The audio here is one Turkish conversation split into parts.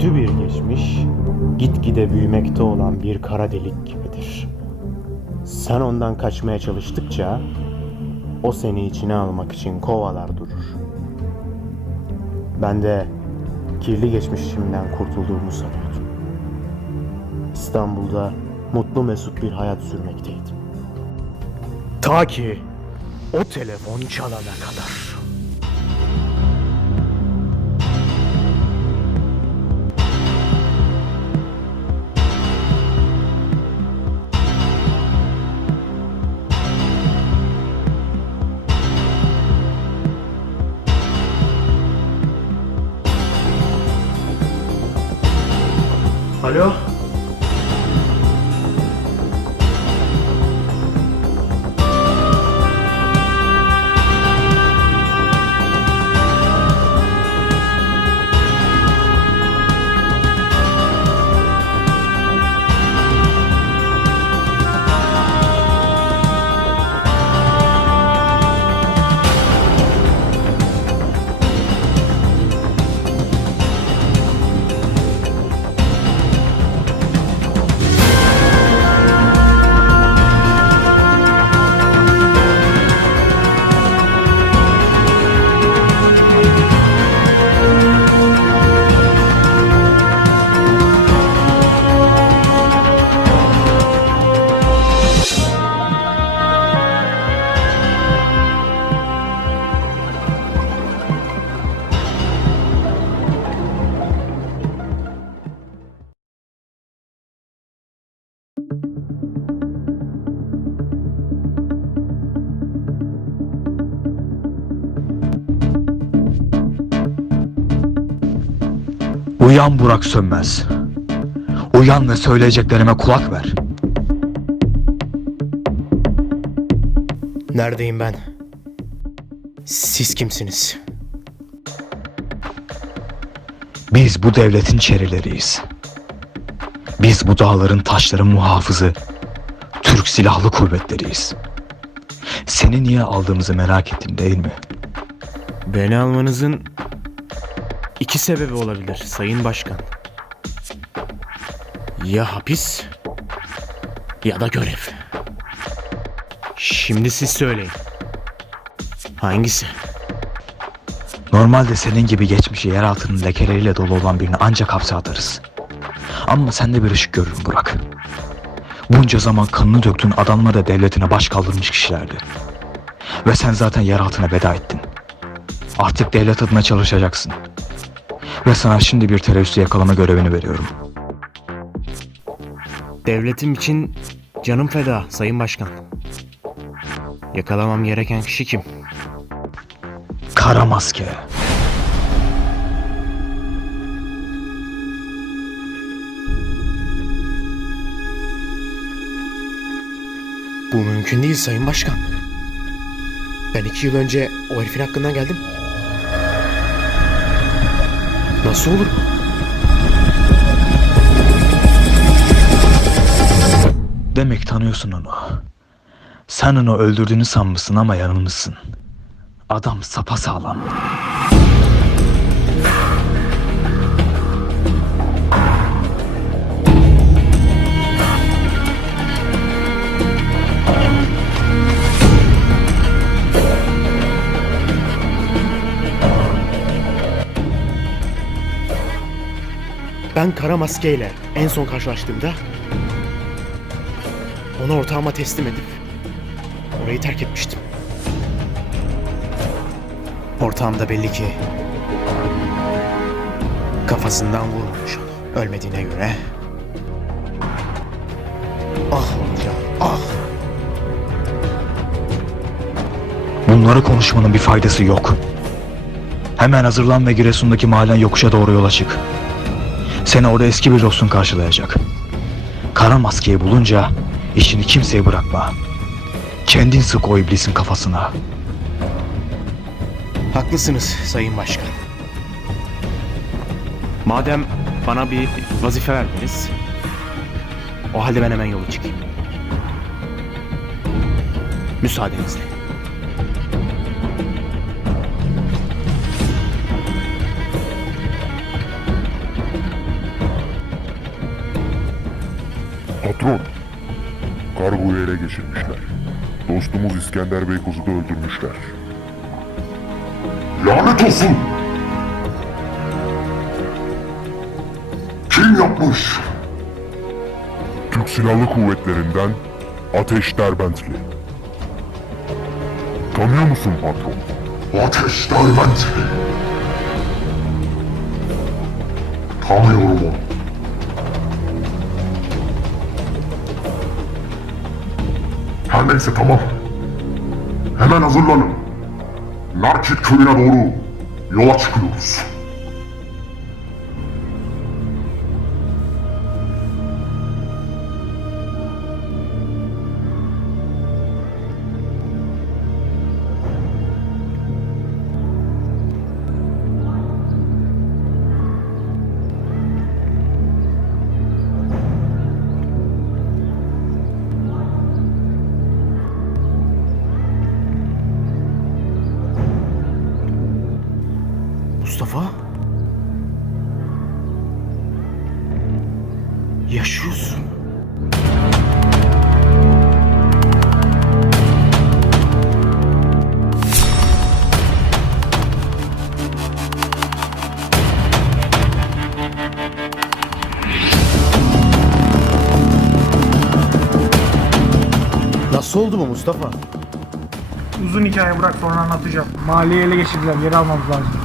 Kötü bir geçmiş, gitgide büyümekte olan bir kara delik gibidir. Sen ondan kaçmaya çalıştıkça, o seni içine almak için kovalar durur. Ben de kirli geçmişimden kurtulduğumu sanıyordum. İstanbul'da mutlu mesut bir hayat sürmekteydim. Ta ki o telefon çalana kadar. Alo? Uyan Burak Sönmez. Uyan ve söyleyeceklerime kulak ver. Neredeyim ben? Siz kimsiniz? Biz bu devletin çerileriyiz. Biz bu dağların taşların muhafızı, Türk Silahlı Kuvvetleriyiz. Seni niye aldığımızı merak ettin değil mi? Beni almanızın iki sebebi olabilir Sayın Başkan. Ya hapis ya da görev. Şimdi siz söyleyin. Hangisi? Normalde senin gibi geçmişi yer altının lekeleriyle dolu olan birini ancak hapse atarız. Ama sende bir ışık görürüm Burak. Bunca zaman kanını döktüğün adamlar da devletine baş kaldırmış kişilerdi. Ve sen zaten yer altına veda ettin. Artık devlet adına çalışacaksın. Ve sana şimdi bir teröristi yakalama görevini veriyorum. Devletim için canım feda Sayın Başkan. Yakalamam gereken kişi kim? Kara maske. Bu mümkün değil Sayın Başkan. Ben iki yıl önce o herifin hakkından geldim. Nasıl olur? Demek tanıyorsun onu. Sen onu öldürdüğünü sanmışsın ama yanılmışsın. Adam sapasağlam. Ben kara maskeyle en son karşılaştığımda onu ortağıma teslim edip orayı terk etmiştim. Ortağım da belli ki kafasından vurmuş. Ölmediğine göre. Ah olacak, ah! Bunları konuşmanın bir faydası yok. Hemen hazırlan ve Giresun'daki mahallen yokuşa doğru yola çık. Seni orada eski bir dostun karşılayacak. Kara maskeyi bulunca işini kimseye bırakma. Kendin sık o iblisin kafasına. Haklısınız Sayın Başkan. Madem bana bir vazife verdiniz, o halde ben hemen yola çıkayım. Müsaadenizle. Kaleyi ele geçirmişler. Dostumuz İskender Beykoz'u da öldürmüşler. Lanet olsun! Kim yapmış? Türk Silahlı Kuvvetleri'nden Ateş Derbentli. Tanıyor musun patron? Ateş Derbentli. Tanıyorum onu. Neyse tamam. Hemen hazırlanın. Narkit köyüne doğru yola çıkıyoruz. Mustafa? Yaşıyorsun. Nasıl oldu bu Mustafa? Uzun hikaye bırak sonra anlatacağım. Mahalleyi ele geçirdiler. Geri almamız lazım.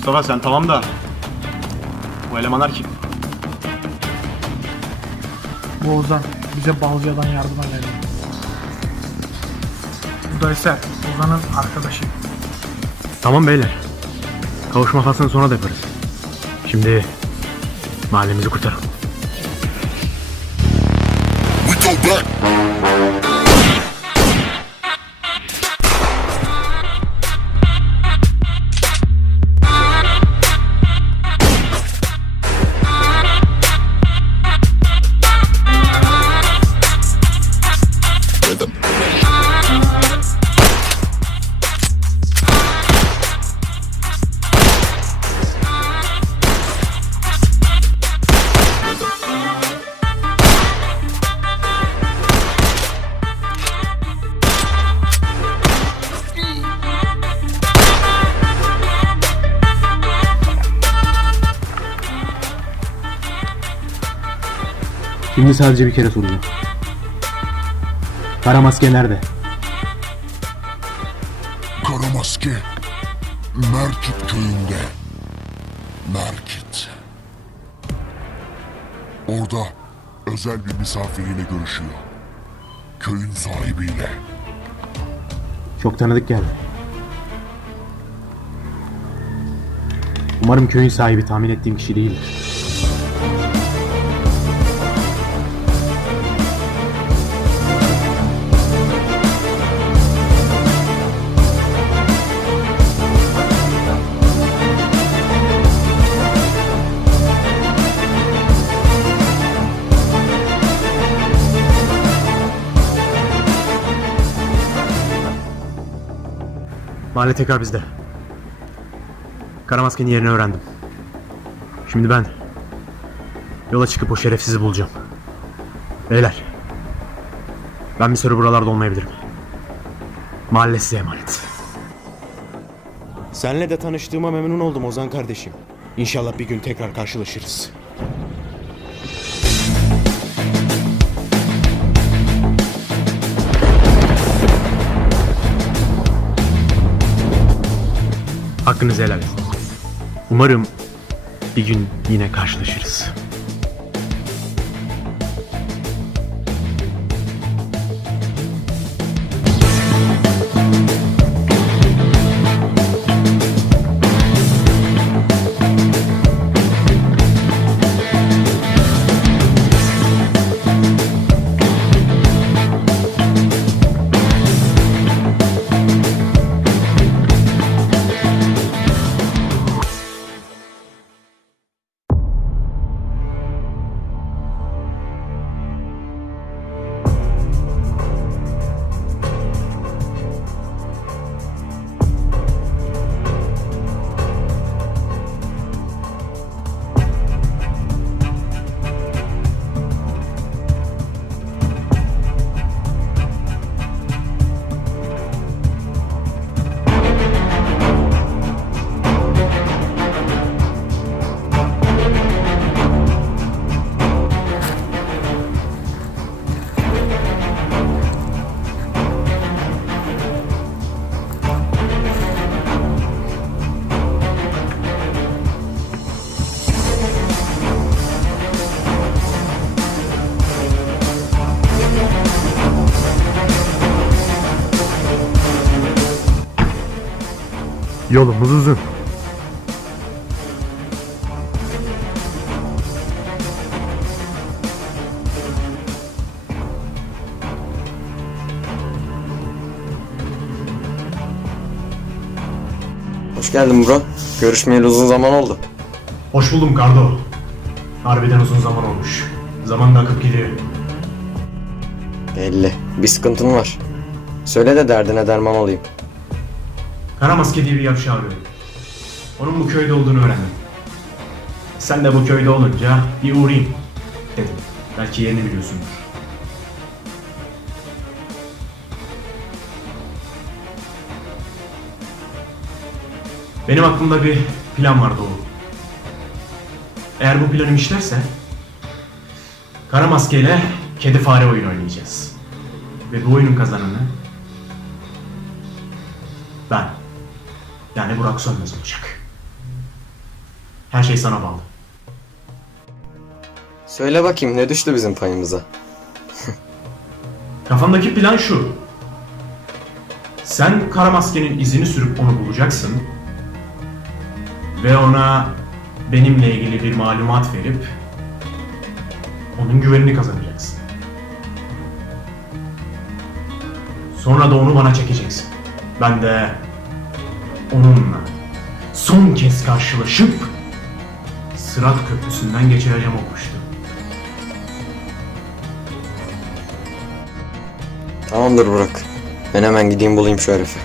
Mustafa sen tamam da bu elemanlar kim? Bu Ozan bize Balca'dan yardıma geldi. Bu da Eser. Ozan'ın arkadaşı. Tamam beyler. Kavuşma faslını sonra da yaparız. Şimdi mahallemizi kurtaralım. Sadece bir kere soracağım. Kara maske nerede? Karamaske. Merkit köyünde. Merkit. Orada özel bir misafiriyle görüşüyor. Köyün sahibiyle. Çok tanıdık geldi. Umarım köyün sahibi tahmin ettiğim kişi değildir. Mahalle tekrar bizde. Karamaske'nin yerini öğrendim. Şimdi ben yola çıkıp o şerefsizi bulacağım. Beyler. Ben bir süre buralarda olmayabilirim. Mahalle size emanet. Senle de tanıştığıma memnun oldum Ozan kardeşim. İnşallah bir gün tekrar karşılaşırız. Hakkınızı helal edin. Umarım bir gün yine karşılaşırız. Yolumuz uzun. Hoş geldin bro. Görüşmeyeli uzun zaman oldu. Hoş buldum Kardo. Harbiden uzun zaman olmuş. Zaman da akıp gidiyor. Belli. Bir sıkıntın var. Söyle de derdine derman olayım. Karamaske diye bir yavşağı arıyorum. Onun bu köyde olduğunu öğrendim. Sen de bu köyde olunca bir uğrayayım dedim. Belki yerini biliyorsundur. Benim aklımda bir plan var Doğu. Eğer bu planım işlerse Kara Maske ile kedi fare oyun oynayacağız. Ve bu oyunun kazananı Yani Burak Sönmez olacak. Her şey sana bağlı. Söyle bakayım ne düştü bizim payımıza? Kafamdaki plan şu. Sen kara maskenin izini sürüp onu bulacaksın. Ve ona benimle ilgili bir malumat verip onun güvenini kazanacaksın. Sonra da onu bana çekeceksin. Ben de onunla son kez karşılaşıp Sırat Köprüsü'nden geçireceğim o kuştu. Tamamdır Burak. Ben hemen gideyim bulayım şu herifi.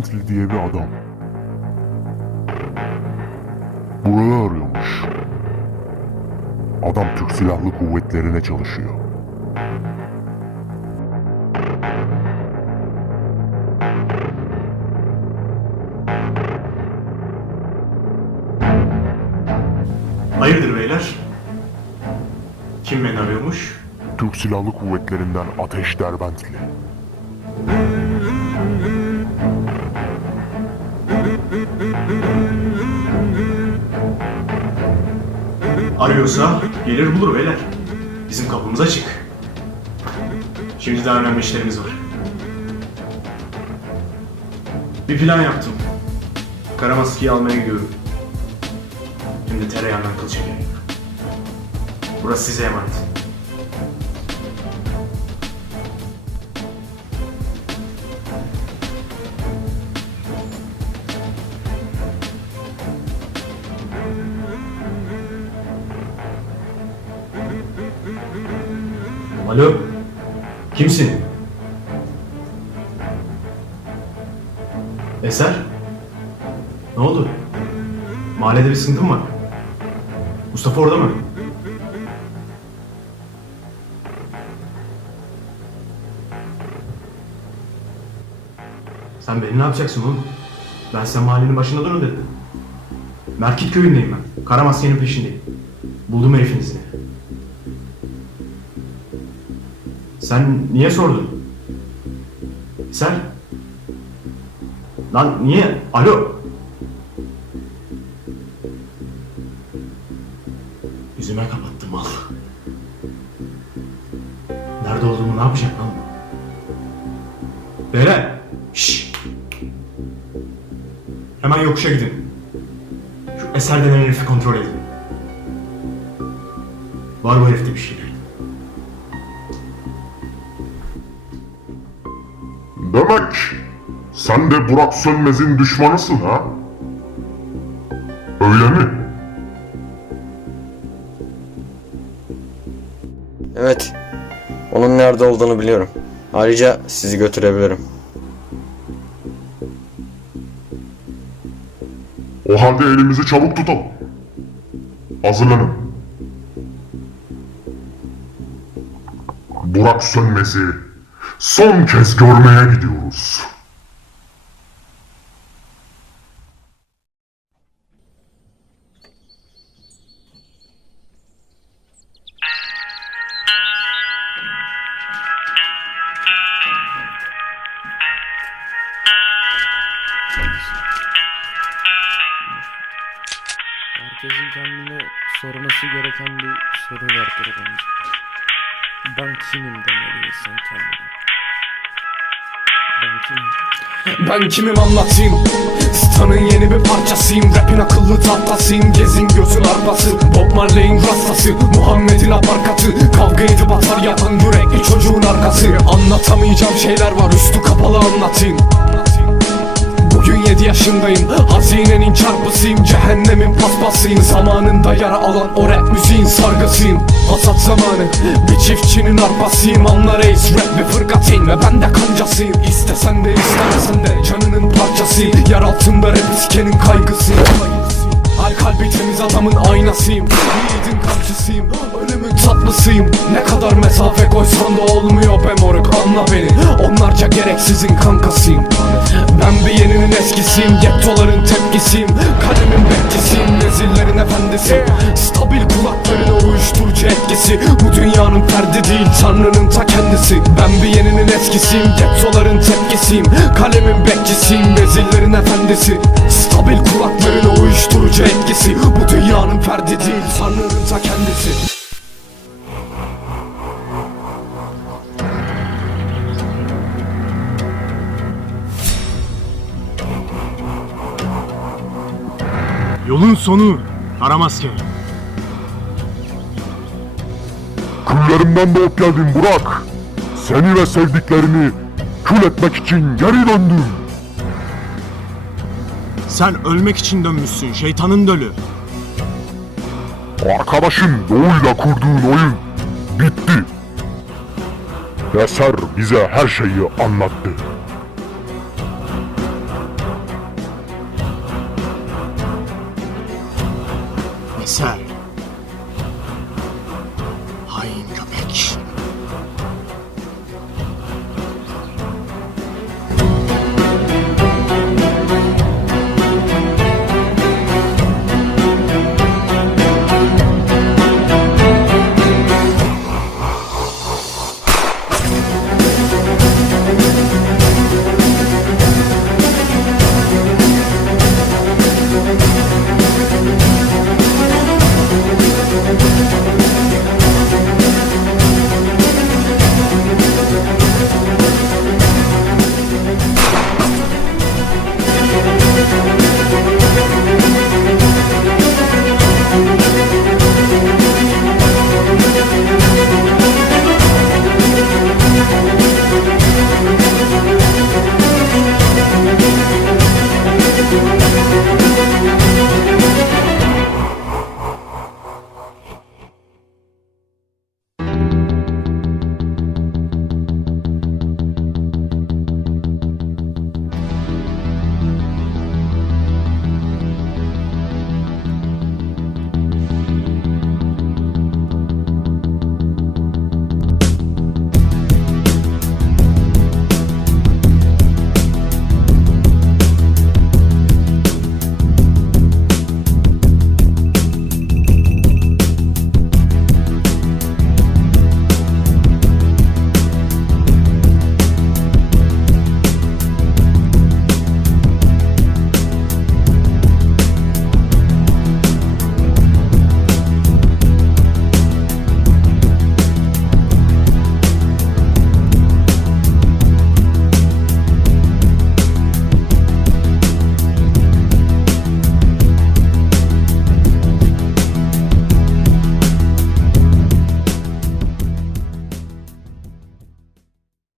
Derbentli diye bir adam. Burayı arıyormuş. Adam Türk Silahlı Kuvvetlerine çalışıyor. Hayırdır beyler? Kim beni arıyormuş? Türk Silahlı Kuvvetlerinden Ateş Derbentli. Arıyorsa gelir bulur beyler. Bizim kapımız açık. Şimdi daha önemli işlerimiz var. Bir plan yaptım. Karamaski'yi almaya gidiyorum. Şimdi tereyağından kıl çekelim. Burası size emanet. Alo? Kimsin? Eser? Ne oldu? Mahallede bir sıkıntın var. Mustafa orada mı? Sen beni ne yapacaksın oğlum? Ben sen mahallenin başında durun dedim. Merkit köyündeyim ben. Karamaske'nin peşindeyim. Buldum herifin. Sen niye sordun? Sen? Lan niye? Alo? Yüzüme kapattım mal. Nerede olduğumu ne yapacak lan? Beyler! Şşş! Hemen yokuşa gidin. Şu eser denen herifi kontrol edin. Var bu herifte bir şeyler. Demek sen de Burak Sönmez'in düşmanısın ha? Öyle mi? Evet. Onun nerede olduğunu biliyorum. Ayrıca sizi götürebilirim. O halde elimizi çabuk tutalım. Hazırlanın. Burak Sönmez'i son kez görmeye gidiyoruz. Herkesin kendine sorması gereken bir soru vardır bence. Ben kimim? Anlatayım? Stan'ın yeni bir parçasıyım. Rapin akıllı tahtasıyım. Gezin gözün arpası. Bob Marley'in rastası. Muhammed'in aparkatı Kavga edip atar yapan yürekli çocuğun arkası. Anlatamayacağım şeyler var. Üstü kapalı anlatayım Bugün 7 yaşındayım. Hazinenin çarpısıyım Cehennemin paspasıyım. Zamanında yara alan o rap müziğin sargısıyım. Hasat zamanı Bir çiftçinin arpasıyım. Anla reis rap bir fırkateyim Ve ben de kancasıyım. İstesen de istemesen de Canının parçasıyım. Yer altında rap iskenin kaygısıyım Ay kalbi temiz adamın aynasıyım. Yiğidin kamçısıyım Ölümün tatlısıyım. Ne kadar mesafe koysan da olmuyor be moruk Anla beni. Onlarca gereksizin kankasıyım. Ben bir yeninin eskisiyim. Gettoların tepkisiyim. Kalemin bekçisiyim Nezillerin efendisiyim Stabil kulaklarına uyuşturucu etkisi. Bu dünyanın ferdi değil Tanrı'nın ta kendisi. Ben bir yeninin eskisiyim Gettoların tepkisiyim. Kalemin bekçisiyim Nezillerin efendisi. Stabil kulaklarına uyuşturucu etkisi. Bu dünyanın ferdi değil Tanrı'nın ta kendisi Yolun sonu Aramasker. Küllerimden doğup geldin Burak. Seni ve sevdiklerini kül etmek için geri döndüm. Sen ölmek için dönmüşsün şeytanın dölü. Arkadaşın Doğu'yla kurduğun oyun bitti. Eser bize her şeyi anlattı.